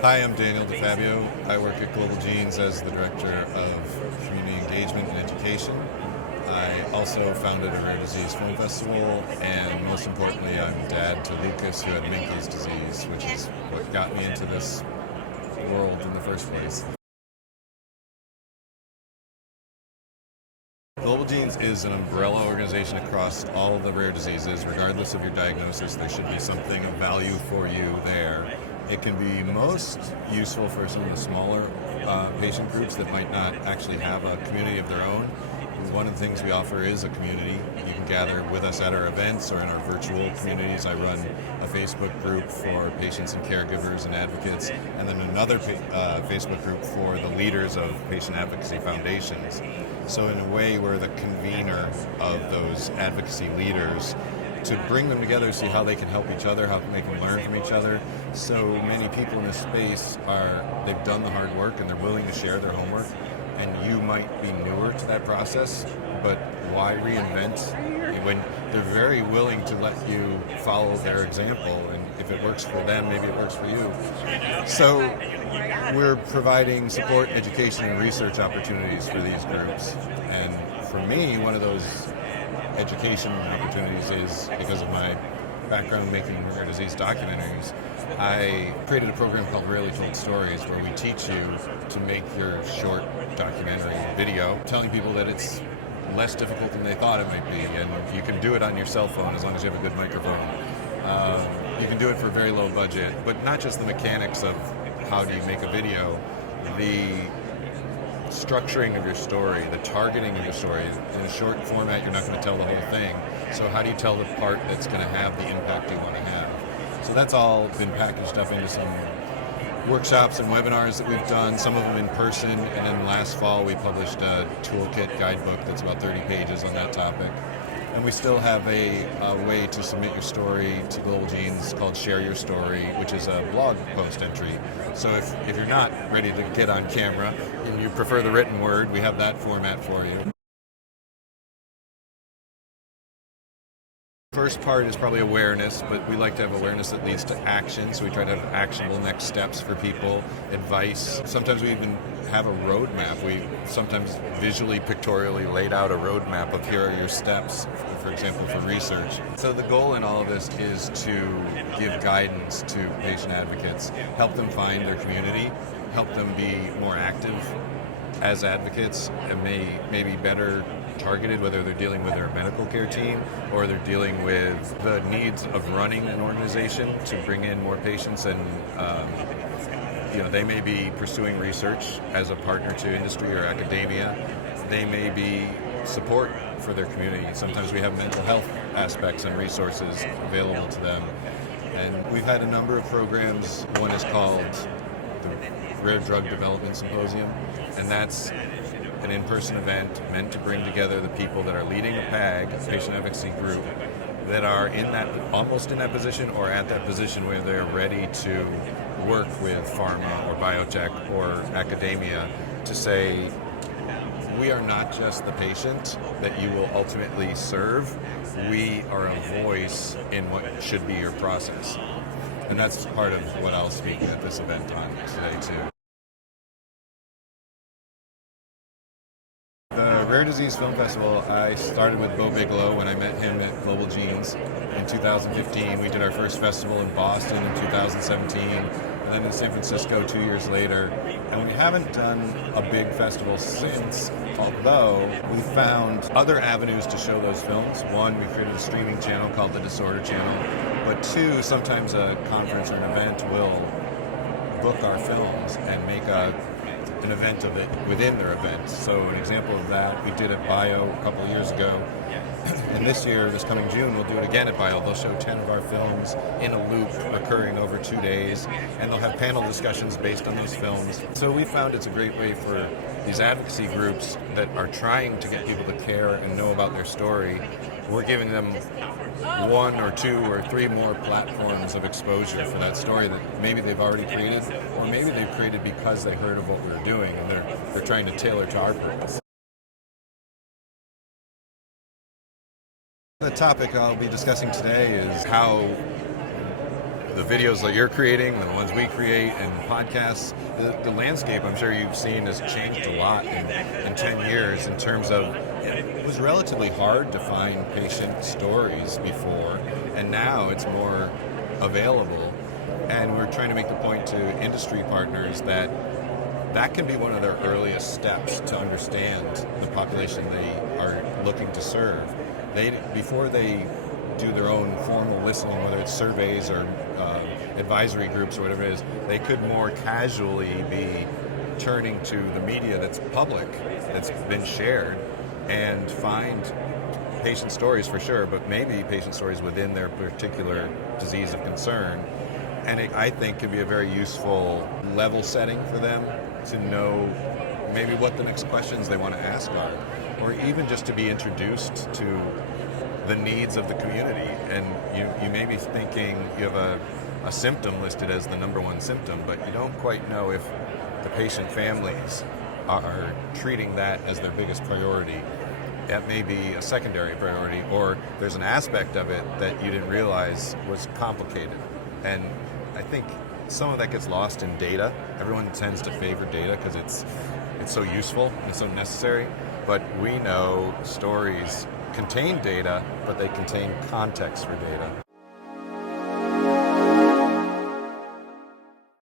Hi, I'm Daniel DeFabio. I work at Global Genes as the Director of Community Engagement and Education. I also founded a rare disease film festival, and most importantly, I'm dad to Lucas, who had Menkes disease, which is what got me into this world in the first place. Global Genes is an umbrella organization across all the rare diseases. Regardless of your diagnosis, there should be something of value for you there. It can be most useful for some of the smaller patient groups that might not actually have a community of their own. One of the things we offer is a community. You can gather with us at our events or in our virtual communities. I run a Facebook group for patients and caregivers and advocates, and then another Facebook group for the leaders of patient advocacy foundations. So in a way, we're the convener of those advocacy leaders to bring them together, see how they can help each other, how they can learn from each other. So many people in this space they've done the hard work and they're willing to share their homework. And you might be newer to that process, but why reinvent when they're very willing to let you follow their example? And if it works for them, maybe it works for you. So we're providing support, education, and research opportunities for these groups. And for me, one of those education opportunities is because of my background making rare disease documentaries. I created a program called Rarely Told Stories, where we teach you to make your short documentary video, telling people that it's less difficult than they thought it might be, and you can do it on your cell phone as long as you have a good microphone. You can do it for a very low budget, but not just the mechanics of how do you make a video, the structuring of your story, the targeting of your story. In a short format, you're not going to tell the whole thing. So how do you tell the part that's going to have the impact you want to have? So that's all been packaged up into some workshops and webinars that we've done, some of them in person, and then last fall we published a toolkit guidebook that's about 30 pages on that topic. And we still have a way to submit your story to Global Genes called Share Your Story, which is a blog post entry. So if you're not ready to get on camera and you prefer the written word, we have that format for you. First part is probably awareness, but we like to have awareness that leads to action, so we try to have actionable next steps for people, advice. Sometimes we even have a roadmap. We sometimes visually, pictorially laid out a roadmap of here are your steps, for example, for research. So the goal in all of this is to give guidance to patient advocates, help them find their community, help them be more active as advocates, and maybe better targeted, whether they're dealing with their medical care team or they're dealing with the needs of running an organization to bring in more patients. And they may be pursuing research as a partner to industry or academia. They may be support for their community. Sometimes we have mental health aspects and resources available to them. And we've had a number of programs. One is called the Rare Drug Development Symposium, and that's an in-person event meant to bring together the people that are leading a PAG, a patient advocacy group, that are almost in that position or at that position where they're ready to work with pharma or biotech or academia to say, we are not just the patient that you will ultimately serve, we are a voice in what should be your process. And that's part of what I'll speak at this event on today too. The Rare Disease Film Festival, I started with Bo Bigelow when I met him at Global Genes in 2015. We did our first festival in Boston in 2017, and then in San Francisco 2 years later. And we haven't done a big festival since, although we found other avenues to show those films. One, we created a streaming channel called the Disorder Channel. But two, sometimes a conference or an event will book our films and make an event of it within their event. So an example of that, we did at Bio a couple of years ago. And this year, this coming June, we'll do it again at Bio. They'll show 10 of our films in a loop occurring over 2 days, and they'll have panel discussions based on those films. So we found it's a great way for these advocacy groups that are trying to get people to care and know about their story. We're giving them 1 or 2 or 3 more platforms of exposure for that story that maybe they've already created, or maybe they've created because they heard of what we were doing and they're trying to tailor to our purpose. The topic I'll be discussing today is how the videos that you're creating, the ones we create, and podcasts, the landscape I'm sure you've seen has changed a lot in 10 years in terms of it was relatively hard to find patient stories before, and now it's more available. And we're trying to make the point to industry partners that that can be one of their earliest steps to understand the population they are looking to serve. Before they do their own formal listening, whether it's surveys or advisory groups or whatever it is, they could more casually be turning to the media that's public, that's been shared, and find patient stories for sure, but maybe patient stories within their particular disease of concern. And I think could be a very useful level setting for them to know maybe what the next questions they want to ask are, or even just to be introduced to the needs of the community. And you may be thinking you have a symptom listed as the number one symptom, but you don't quite know if the patient families are treating that as their biggest priority. That may be a secondary priority, or there's an aspect of it that you didn't realize was complicated. And I think some of that gets lost in data. Everyone tends to favor data because it's so useful and so necessary. But we know stories contain data, but they contain context for data.